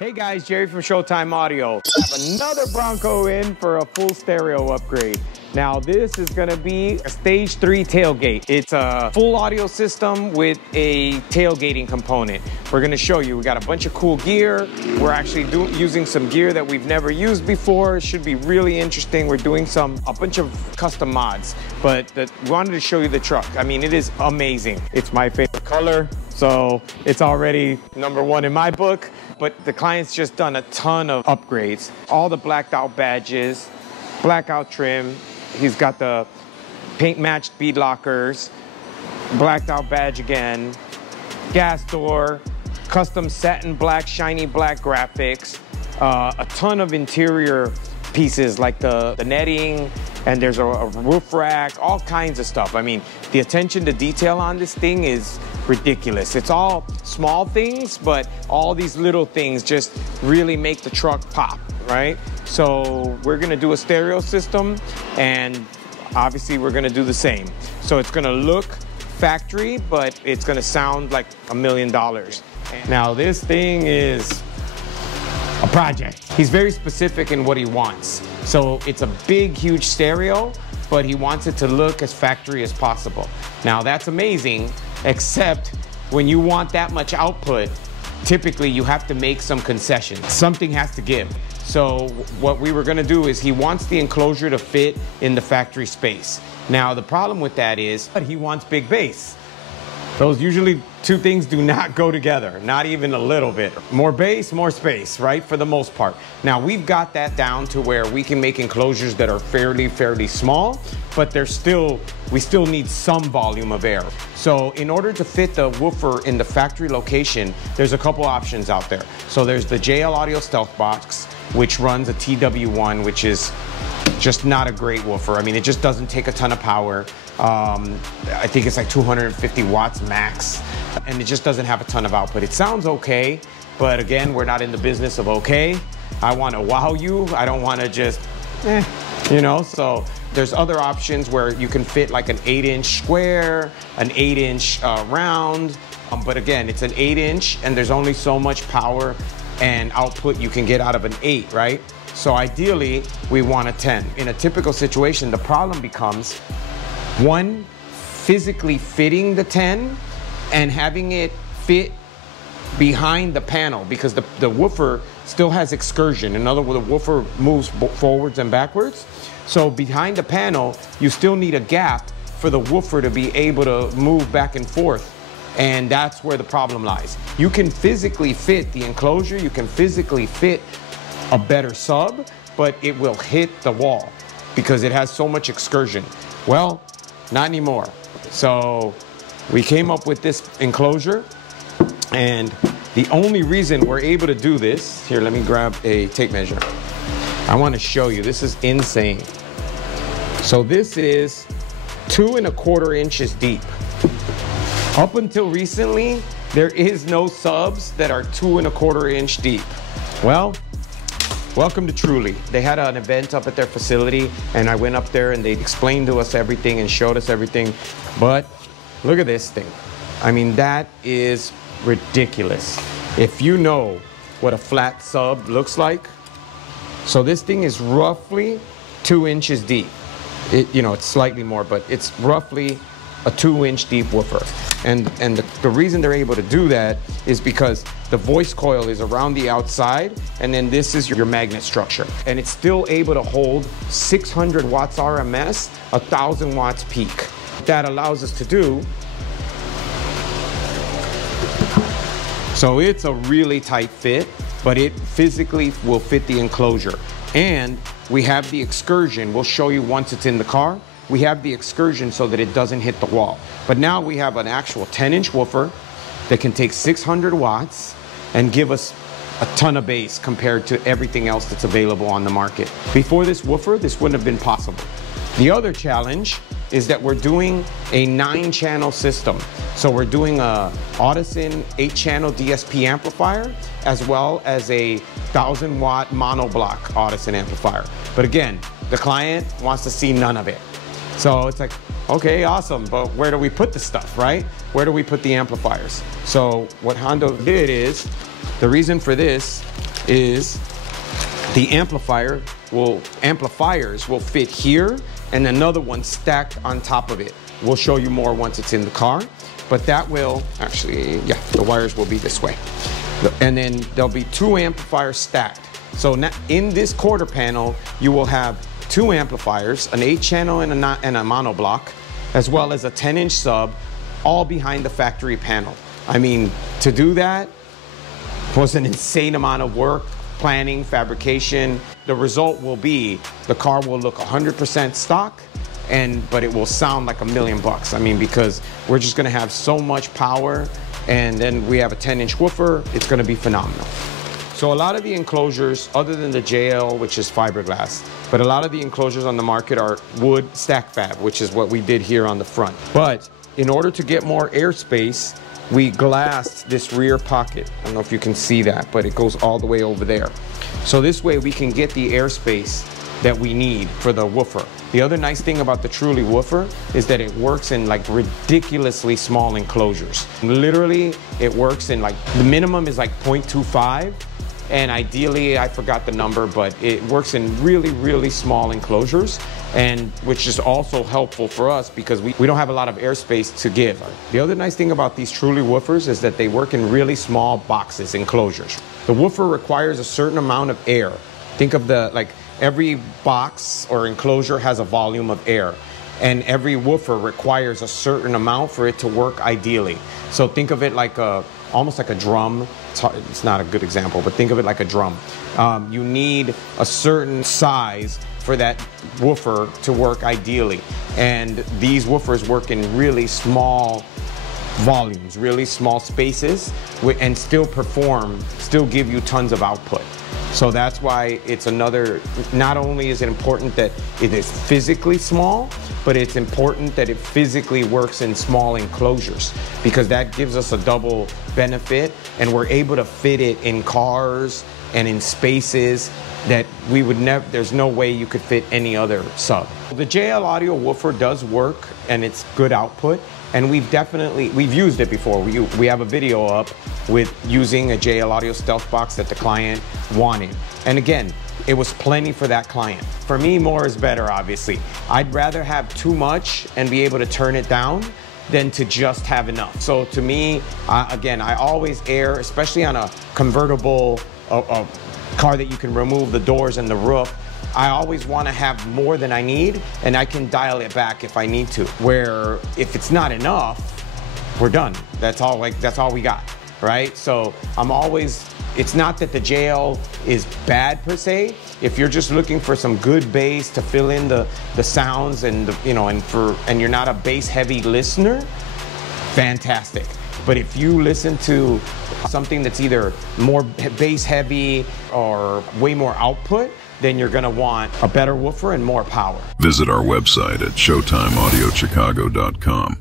Hey guys, Jerry from Showtime Audio. I have another Bronco in for a full stereo upgrade. Now this is gonna be a stage 3 tailgate. It's a full audio system with a tailgating component. We're gonna show you, we got a bunch of cool gear. We're actually using some gear that we've never used before. It should be really interesting. We're doing a bunch of custom mods, but wanted to show you the truck. I mean, it is amazing. It's my favorite color, so it's already #1 in my book. But the client's just done a ton of upgrades. All the blacked out badges, blackout trim. He's got the paint matched bead lockers, blacked out badge again, gas door, custom satin black, shiny black graphics, a ton of interior pieces like the netting, and there's a roof rack, all kinds of stuff. I mean, the attention to detail on this thing is ridiculous. It's all small things, but all these little things just really make the truck pop, right? So we're gonna do a stereo system, and obviously we're gonna do the same. So it's gonna look factory, but it's gonna sound like $1 million. Now this thing is a project. He's very specific in what he wants. So it's a big, huge stereo, but he wants it to look as factory as possible. Now that's amazing, except when you want that much output, typically you have to make some concessions. Something has to give. So what we were gonna do is he wants the enclosure to fit in the factory space. Now the problem with that is he wants big bass. Those usually two things do not go together, not even a little bit. More bass, more space, right? For the most part. Now we've got that down to where we can make enclosures that are fairly small, but we still need some volume of air. So in order to fit the woofer in the factory location, there's a couple options out there. So there's the JL Audio Stealth Box, which runs a TW1, which is just not a great woofer. I mean, it just doesn't take a ton of power. I think it's like 250 watts max, and it just doesn't have a ton of output. It sounds okay, but again, we're not in the business of okay. I want to wow you. I don't want to just, you know, so there's other options where you can fit like an 8-inch square, an 8-inch round, but again, it's an 8-inch and there's only so much power and output you can get out of an 8, right? So ideally, we want a 10. In a typical situation, the problem becomes, one, physically fitting the 10 and having it fit behind the panel, because the woofer still has excursion. In other words, the woofer moves forwards and backwards. So behind the panel, you still need a gap for the woofer to be able to move back and forth. And that's where the problem lies. You can physically fit the enclosure, you can physically fit a better sub, but it will hit the wall because it has so much excursion. Well, not anymore. So we came up with this enclosure, and the only reason we're able to do this, here, let me grab a tape measure. I want to show you, this is insane. So this is 2¼ inches deep. Up until recently, there is no subs that are 2¼ inch deep. Well, welcome to Truly. They had an event up at their facility, and I went up there and they explained to us everything and showed us everything. But look at this thing. I mean, that is ridiculous. If you know what a flat sub looks like, so this thing is roughly 2 inches deep. It's slightly more, but it's roughly a 2-inch deep woofer. And the reason they're able to do that is because the voice coil is around the outside, and then this is your magnet structure. And it's still able to hold 600 watts RMS, 1,000 watts peak. That allows us to do. So it's a really tight fit, but it physically will fit the enclosure. And we have the excursion. We'll show you once it's in the car. We have the excursion so that it doesn't hit the wall. But now we have an actual 10-inch woofer that can take 600 watts and give us a ton of bass compared to everything else that's available on the market. Before this woofer, this wouldn't have been possible. The other challenge is that we're doing a 9-channel system. So we're doing a Audison 8-channel DSP amplifier, as well as a 1,000-watt monoblock Audison amplifier. But again, the client wants to see none of it. So it's like, okay, awesome, but where do we put the stuff, right? Where do we put the amplifiers? So what Hondo did is, the reason for this is the amplifiers will fit here and another one stacked on top of it. We'll show you more once it's in the car, but that will actually, yeah, the wires will be this way. And then there'll be 2 amplifiers stacked. So now in this quarter panel, you will have 2 amplifiers, an 8-channel and a monoblock, as well as a 10-inch sub, all behind the factory panel. I mean, to do that was an insane amount of work, planning, fabrication. The result will be the car will look 100% stock, but it will sound like $1 million. I mean, because we're just gonna have so much power, and then we have a 10-inch woofer. It's gonna be phenomenal. So a lot of the enclosures, other than the JL, which is fiberglass, but a lot of the enclosures on the market are wood stack fab, which is what we did here on the front. But in order to get more airspace, we glassed this rear pocket. I don't know if you can see that, but it goes all the way over there. So this way we can get the airspace that we need for the woofer. The other nice thing about the Truly woofer is that it works in like ridiculously small enclosures. Literally, it works in like, the minimum is like 0.25, and ideally, I forgot the number, but it works in really, really small enclosures, and which is also helpful for us because we don't have a lot of airspace to give. The other nice thing about these Truly woofers is that they work in really small boxes, enclosures. The woofer requires a certain amount of air. Think of every box or enclosure has a volume of air, and every woofer requires a certain amount for it to work ideally. So think of it like almost like a drum. It's not a good example, but think of it like a drum. You need a certain size for that woofer to work ideally. And these woofers work in really small volumes, really small spaces, and still give you tons of output. So that's why it's not only is it important that it is physically small, but it's important that it physically works in small enclosures, because that gives us a double benefit, and we're able to fit it in cars and in spaces that we would never, there's no way you could fit any other sub. The JL Audio woofer does work, and it's good output, and we've used it before. We have a video up with using a JL Audio stealth box that the client wanted. And again, it was plenty for that client. For me, more is better, obviously. I'd rather have too much and be able to turn it down than to just have enough. So to me, again, I always err, especially on a convertible a car that you can remove the doors and the roof. I always want to have more than I need, and I can dial it back if I need to. Where if it's not enough, we're done. That's all we got, right? So it's not that the JL is bad per se. If you're just looking for some good bass to fill in the sounds and and you're not a bass heavy listener, fantastic. But if you listen to something that's either more bass heavy or way more output, then you're gonna want a better woofer and more power. Visit our website at showtimeaudiochicago.com.